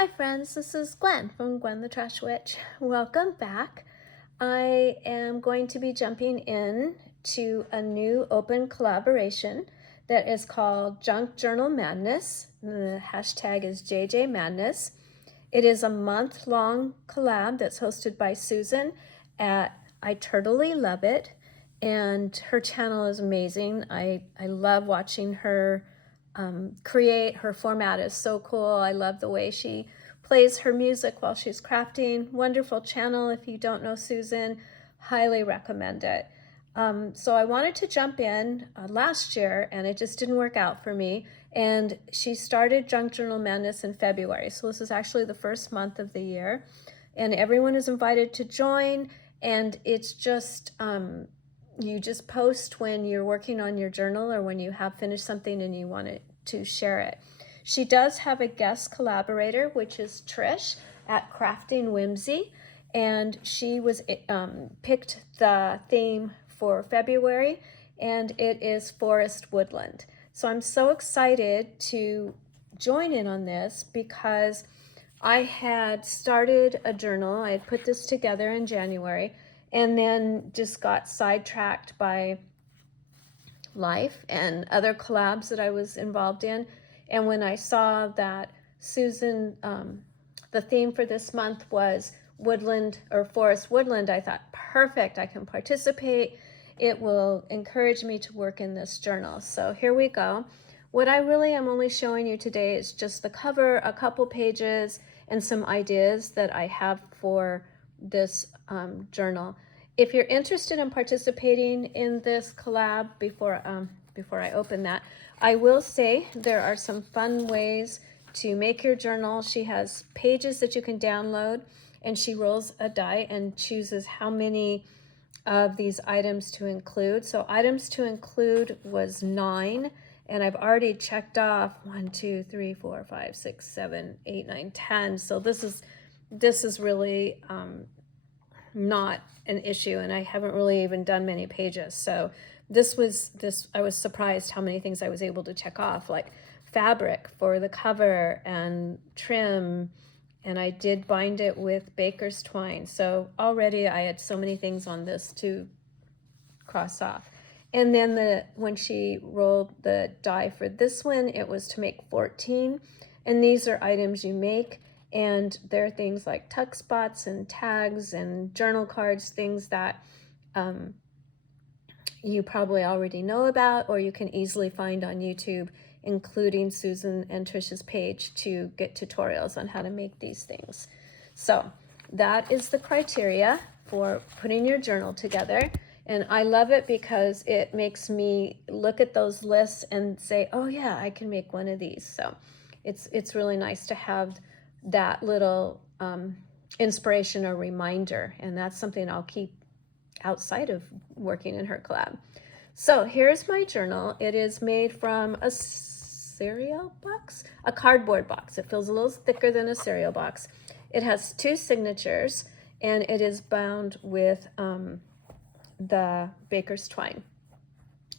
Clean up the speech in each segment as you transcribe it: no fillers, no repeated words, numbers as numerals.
Hi friends, this is Gwen from Gwen the Trash Witch. Welcome back. I am going to be jumping in to a new open collaboration that is called Junk Journal Madness. The hashtag is JJ Madness. It is a month-long collab that's hosted by Susan at I Totally Love It, and her channel is amazing. I love watching her create. Her format is so cool. I love the way she plays her music while she's crafting. Wonderful channel. If you don't know Susan, highly recommend it. So I wanted to jump in last year, and it just didn't work out for me. And she started Junk Journal Madness in February. So this is actually the first month of the year. And everyone is invited to join. And it's just, you just post when you're working on your journal or when you have finished something and you want to share it. She does have a guest collaborator, which is Trish at Crafting Whimsy, and she was picked the theme for February, and it is Forest Woodland. So I'm so excited to join in on this because I had started a journal. I had put this together in January and then just got sidetracked by life and other collabs that I was involved in. And when I saw that Susan, the theme for this month was woodland or forest woodland, I thought, perfect, I can participate. It will encourage me to work in this journal. So here we go. What I really am only showing you today is just the cover, a couple pages, and some ideas that I have for this journal. If you're interested in participating in this collab, before I open that, I will say there are some fun ways to make your journal. She has pages that you can download, and she rolls a die and chooses how many of these items to include. So items to include was 9, and I've already checked off 1, 2, 3, 4, 5, 6, 7, 8, 9, 10. So this is really not an issue, and I haven't really even done many pages. So I was surprised how many things I was able to check off, like fabric for the cover and trim, and I did bind it with baker's twine. So already I had so many things on this to cross off. And then when she rolled the die for this one, it was to make 14. And these are items you make, and there are things like tuck spots and tags and journal cards, things that you probably already know about, or you can easily find on YouTube, including Susan and Trish's page, to get tutorials on how to make these things. So that is the criteria for putting your journal together. And I love it because it makes me look at those lists and say, oh yeah, I can make one of these. So it's really nice to have that little inspiration or reminder. And that's something I'll keep outside of working in her collab. So here's my journal. It is made from a cereal box, a cardboard box. It feels a little thicker than a cereal box. It has 2 signatures, and it is bound with the baker's twine.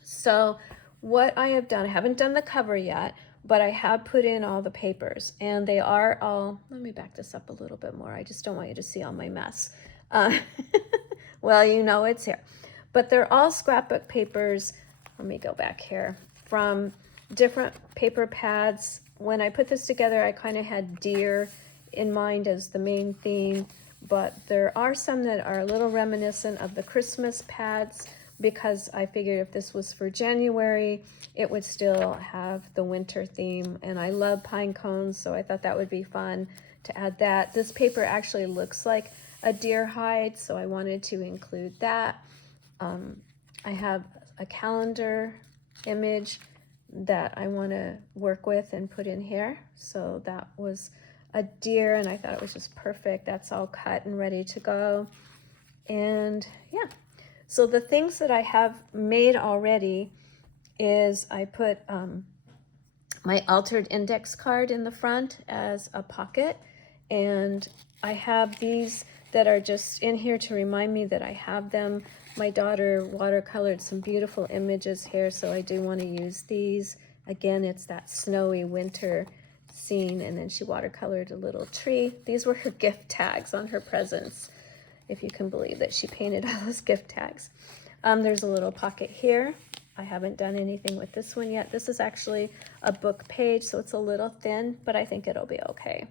So what I have done, I haven't done the cover yet, but I have put in all the papers, and they are all, let me back this up a little bit more. I just don't want you to see all my mess. Well, you know it's here. But they're all scrapbook papers. Let me go back here. From different paper pads. When I put this together, I kind of had deer in mind as the main theme, but there are some that are a little reminiscent of the Christmas pads, because I figured if this was for January, it would still have the winter theme, and I love pine cones, so I thought that would be fun to add that. This paper actually looks like a deer hide, so I wanted to include that. I have a calendar image that I want to work with and put in here, so that was a deer, and I thought it was just perfect. That's all cut and ready to go. And yeah, so the things that I have made already is I put my altered index card in the front as a pocket, and I have these that are just in here to remind me that I have them. My daughter watercolored some beautiful images here, so I do want to use these. Again, it's that snowy winter seen, and then she watercolored a little tree. These were her gift tags on her presents, if you can believe that she painted all those gift tags. There's a little pocket here. I haven't done anything with this one yet. This is actually a book page, so it's a little thin, but I think it'll be okay.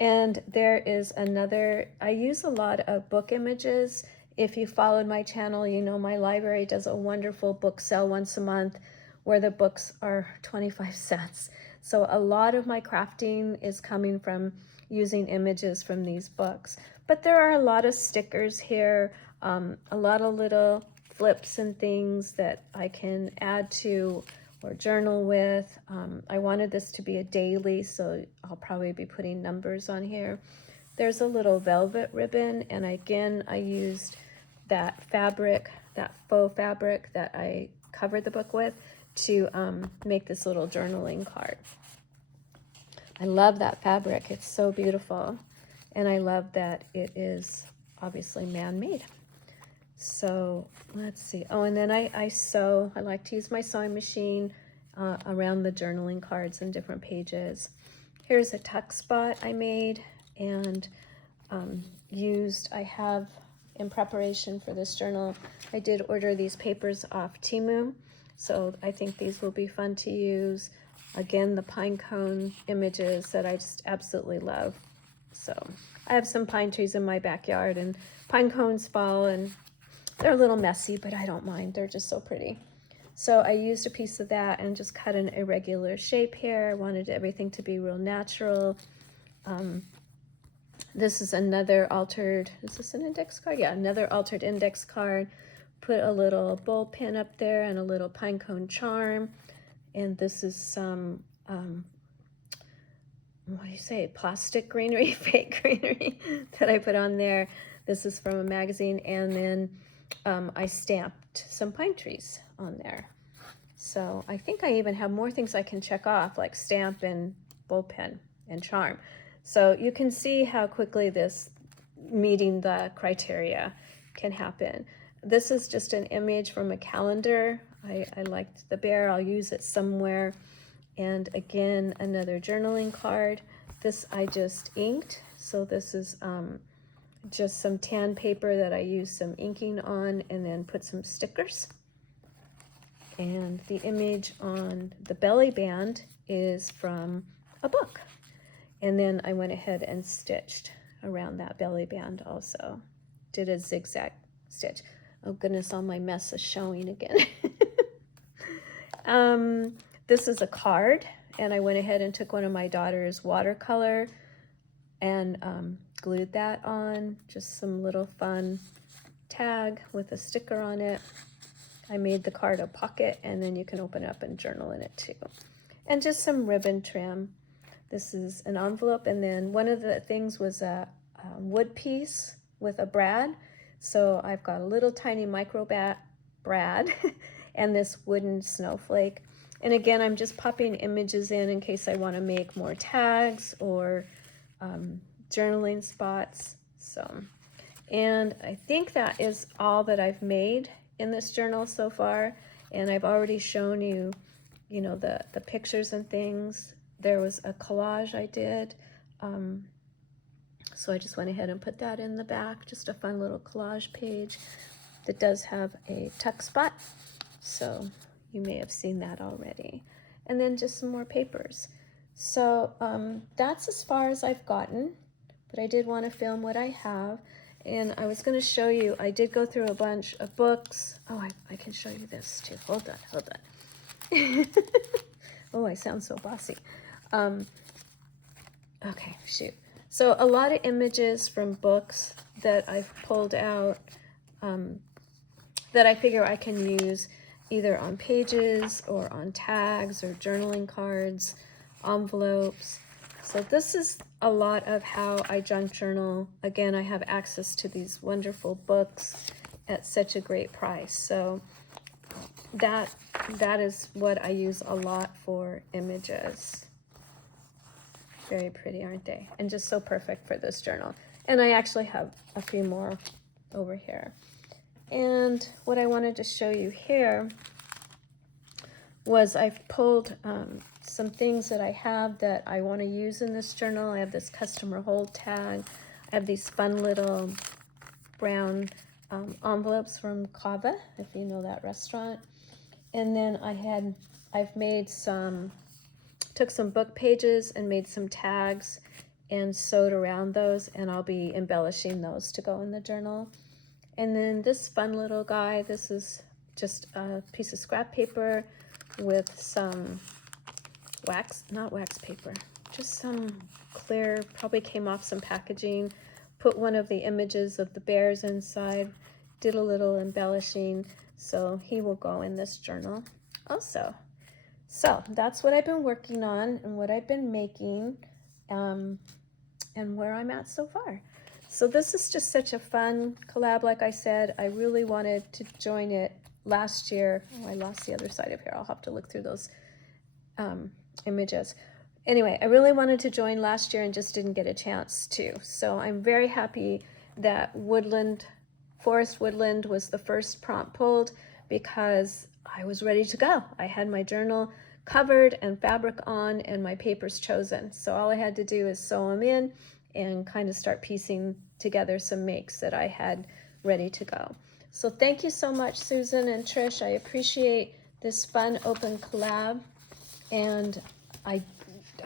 And there is another, I use a lot of book images. If you followed my channel, you know my library does a wonderful book sale once a month where the books are 25 cents. So a lot of my crafting is coming from using images from these books. But there are a lot of stickers here, a lot of little flips and things that I can add to or journal with. I wanted this to be a daily, so I'll probably be putting numbers on here. There's a little velvet ribbon, and again, I used that fabric, that faux fabric that I covered the book with to make this little journaling card. I love that fabric. It's so beautiful, and I love that it is obviously man-made. So let's see. Oh, and then I sew. I like to use my sewing machine around the journaling cards and different pages. Here's a tuck spot I made and I have in preparation for this journal, I did order these papers off Temu. So I think these will be fun to use. Again, the pine cone images that I just absolutely love. So I have some pine trees in my backyard, and pine cones fall, and they're a little messy, but I don't mind. They're just so pretty. So I used a piece of that and just cut an irregular shape here. I wanted everything to be real natural. This is another altered, is this an index card? Yeah, another altered index card. Put a little bowl pin up there and a little pine cone charm. And this is some, what do you say, plastic greenery, fake greenery that I put on there. This is from a magazine, and then I stamped some pine trees on there. So I think I even have more things I can check off, like stamp and bullpen and charm. So you can see how quickly this meeting the criteria can happen. This is just an image from a calendar. I liked the bear. I'll use it somewhere. And again, another journaling card. This I just inked. So this is just some tan paper that I used some inking on and then put some stickers. And the image on the belly band is from a book. And then I went ahead and stitched around that belly band also. Did a zigzag stitch. Oh goodness, all my mess is showing again. This is a card, and I went ahead and took one of my daughter's watercolor and glued that on. Just some little fun tag with a sticker on it. I made the card a pocket, and then you can open it up and journal in it too. And just some ribbon trim. This is an envelope, and then one of the things was a wood piece with a brad. So I've got a little tiny micro brad and this wooden snowflake. And again, I'm just popping images in case I want to make more tags or journaling spots. So, and I think that is all that I've made in this journal so far. And I've already shown you, you know, the pictures and things. There was a collage I did. So I just went ahead and put that in the back, just a fun little collage page that does have a tuck spot. So you may have seen that already. And then just some more papers. So that's as far as I've gotten, but I did want to film what I have. And I was going to show you, I did go through a bunch of books. Oh, I can show you this too. Hold on. Oh, I sound so bossy. Okay, shoot. So a lot of images from books that I've pulled out that I figure I can use either on pages or on tags or journaling cards, envelopes. So this is a lot of how I junk journal. Again, I have access to these wonderful books at such a great price. So that is what I use a lot for images. Very pretty, aren't they? And just so perfect for this journal. And I actually have a few more over here. And what I wanted to show you here was I've pulled some things that I have that I want to use in this journal. I have this customer hold tag. I have these fun little brown envelopes from Cava, if you know that restaurant. And then I've made took some book pages and made some tags and sewed around those, and I'll be embellishing those to go in the journal. And then this fun little guy, this is just a piece of scrap paper with some not wax paper, just some clear, probably came off some packaging, put one of the images of the bears inside, did a little embellishing, so he will go in this journal also. So that's what I've been working on and what I've been making, and where I'm at so far. So this is just such a fun collab. Like I said, I really wanted to join it last year. Oh, I lost the other side of here. I'll have to look through those images. Anyway, I really wanted to join last year and just didn't get a chance to. So I'm very happy that Forest Woodland was the first prompt pulled, because I was ready to go. I had my journal covered and fabric on and my papers chosen. So all I had to do is sew them in and kind of start piecing together some makes that I had ready to go. So thank you so much, Susan and Trish. I appreciate this fun open collab. And I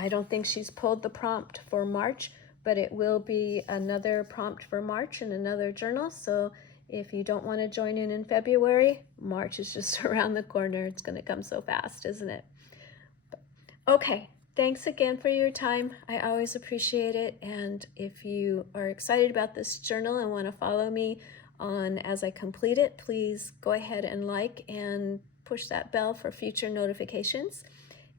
don't think she's pulled the prompt for March, but it will be another prompt for March in another journal. So if you don't want to join in February, March is just around the corner. It's going to come so fast, isn't it? Okay, thanks again for your time. I always appreciate it. And if you are excited about this journal and want to follow me on as I complete it, please go ahead and like and push that bell for future notifications.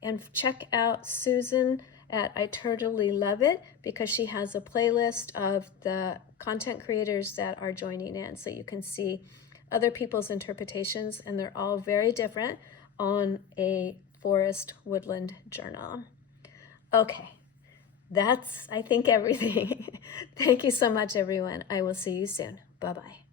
And check out Susan at I Totally Love It, because she has a playlist of the content creators that are joining in, so you can see other people's interpretations, and they're all very different on a forest woodland journal. Okay, that's, I think, everything. Thank you so much, everyone. I will see you soon. Bye-bye.